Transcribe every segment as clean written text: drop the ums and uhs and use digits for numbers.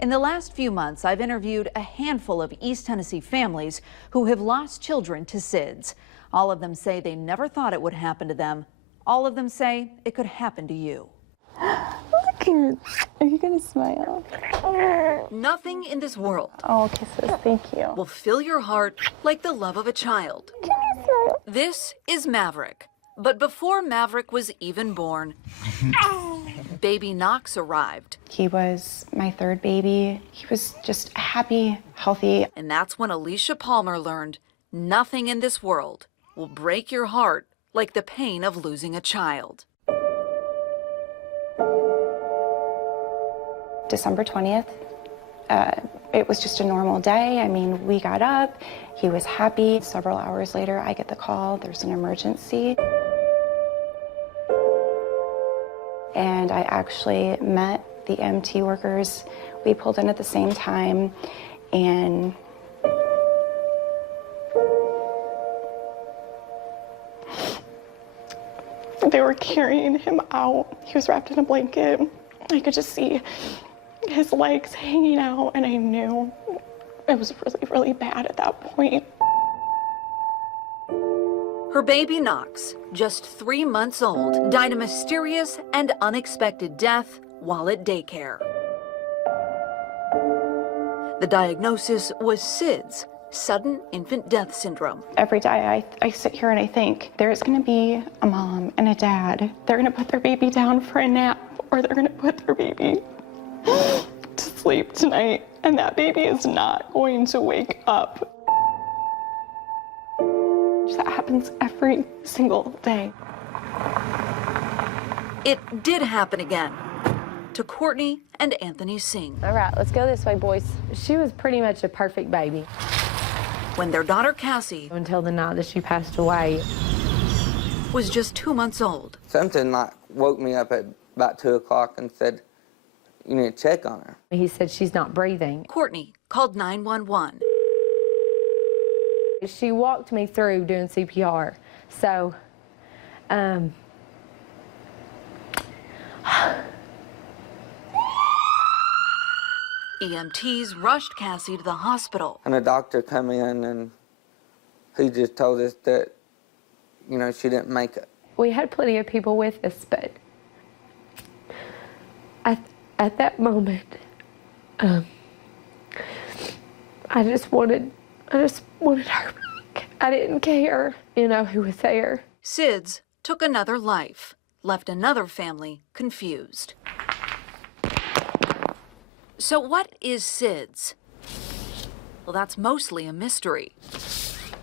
In the last few months, I've interviewed a handful of East Tennessee families who have lost children to SIDS. All of them say they never thought it would happen to them. All of them say it could happen to you. Look here. Are you going to smile? Nothing in this world Oh, kisses. Thank you. will fill your heart like the love of a child. Can you smile? This is Maverick. But before Maverick was even born, baby Knox arrived. He was my third baby. He was just happy, healthy. And that's when Alicia Palmer learned nothing in this world will break your heart like the pain of losing a child. December 20th, it was just a normal day. I mean, we got up, he was happy. Several hours later, I get the call, there's an emergency. And I actually met the EMT workers. We pulled in at the same time, and they were carrying him out. He was wrapped in a blanket. I could just see his legs hanging out, and I knew it was really, really bad at that point. Her baby Knox, just 3 months old, died a mysterious and unexpected death while at daycare. The diagnosis was SIDS, sudden infant death syndrome. Every day I sit here and I think, there's gonna be a mom and a dad. They're gonna put their baby down for a nap, or they're gonna put their baby to sleep tonight, and that baby is not going to wake up. That happens every single day. It did happen again to Courtney and Anthony Singh. All right, let's go this way, boys. She was pretty much a perfect baby. When their daughter Cassie Until the night that she passed away. was just 2 months old. Something like woke me up at about 2 o'clock and said, you need to check on her. He said she's not breathing. Courtney called 911. She walked me through doing CPR. So, EMTs rushed Cassie to the hospital. And a doctor come in and he just told us that, you know, she didn't make it. we had plenty of people with us, but at that moment, I just wanted her. I didn't care, who was there. SIDS took another life, left another family confused. So what is SIDS? Well, that's mostly a mystery.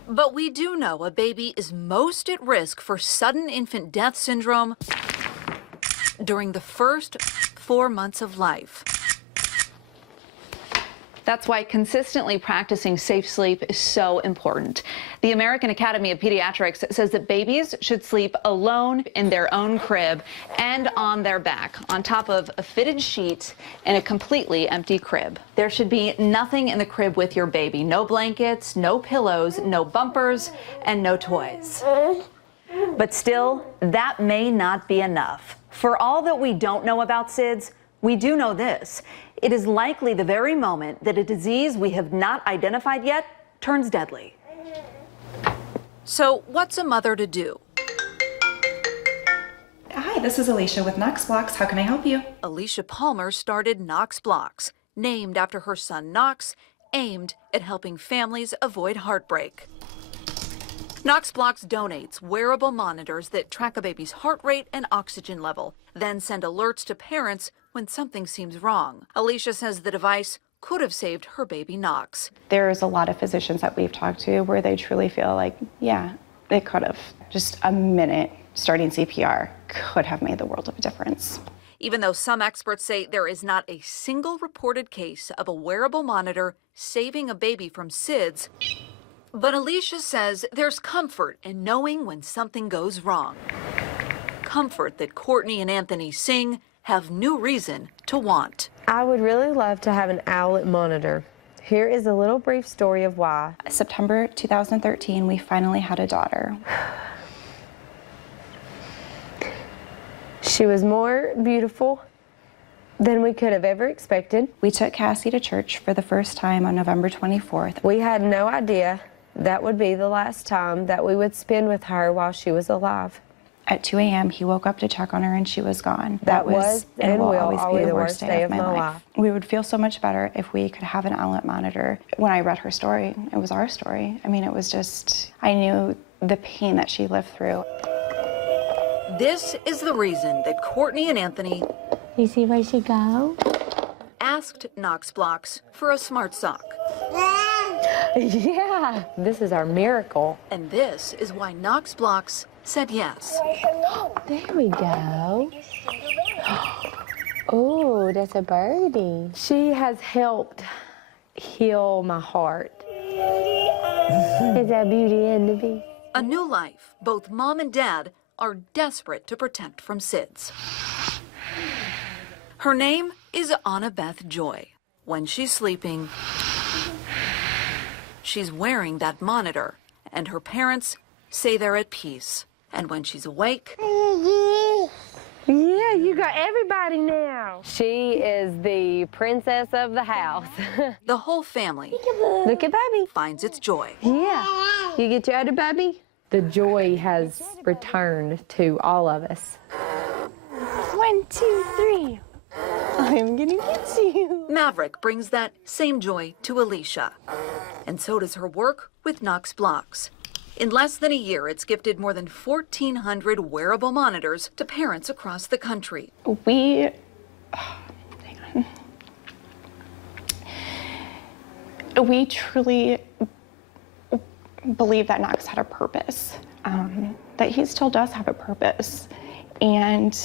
But we do know a baby is most at risk for sudden infant death syndrome during the first 4 months of life. That's why consistently practicing safe sleep is so important. The American Academy of Pediatrics says that babies should sleep alone in their own crib and on their back, on top of a fitted sheet in a completely empty crib. There should be nothing in the crib with your baby. No blankets, no pillows, no bumpers, and no toys. But still, that may not be enough. For all that we don't know about SIDS, we do know this. It is likely the very moment that a disease we have not identified yet turns deadly. So what's a mother to do? Hi, this is Alicia with Knox Blocks. How can I help you? Alicia Palmer started Knox Blocks, named after her son Knox, aimed at helping families avoid heartbreak. Knox Blocks donates wearable monitors that track a baby's heart rate and oxygen level, then send alerts to parents when something seems wrong. Alicia says the device could have saved her baby Knox. There's a lot of physicians that we've talked to where they truly feel like, yeah, it could have. Just a minute starting CPR could have made the world of a difference. Even though some experts say there is not a single reported case of a wearable monitor saving a baby from SIDS, but Alicia says there's comfort in knowing when something goes wrong. Comfort that Courtney and Anthony Singh have new reason to want. I would really love to have an Owlet monitor. Here is a little brief story of why. September 2013, we finally had a daughter. She was more beautiful than we could have ever expected. We took Cassie to church for the first time on November 24th. We had no idea that would be the last time that we would spend with her while she was alive. At 2 a.m., he woke up to check on her and she was gone. That was and will always always be be the worst day of my life. life. We would feel so much better if we could have an outlet monitor. When I read her story, it was our story. I mean, it was just, I knew the pain that she lived through. This is the reason that Courtney and Anthony You see where she go? asked Knox Blocks for a smart sock. Yeah, this is our miracle. And this is why Knox Blocks said yes. There we go. Oh, that's a birdie. She has helped heal my heart. Is that Beauty and the Beast? A new life both mom and dad are desperate to protect from SIDS. Her name is Annabeth Joy. When she's sleeping, she's wearing that monitor, and her parents say they're at peace. And when she's awake, Yeah, you got everybody now. She is the princess of the house. the whole family Look at Bobby. finds its joy. Yeah. You get your other Bobby? The joy has returned to all of us. 1, 2, 3. I'm gonna get you. Maverick brings that same joy to Alicia. And so does her work with Knox Blocks. In less than a year, it's gifted more than 1,400 wearable monitors to parents across the country. We truly believe that Knox had a purpose, that he still does have a purpose. And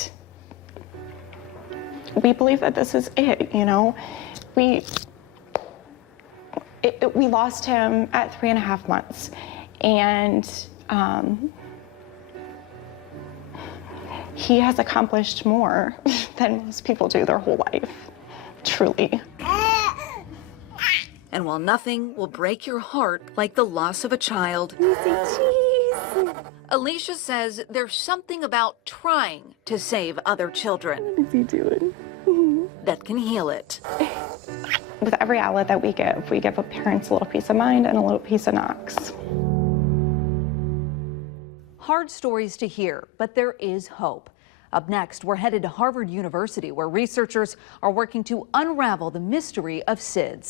we believe that this is it, you know? We lost him at 3.5 months. And he has accomplished more than most people do their whole life, truly. And while nothing will break your heart like the loss of a child, Alicia says there's something about trying to save other children What is he doing? that can heal it. With every outlet that we give parents a little peace of mind and a little piece of Knox. Hard stories to hear, but there is hope. Up next, we're headed to Harvard University, where researchers are working to unravel the mystery of SIDS.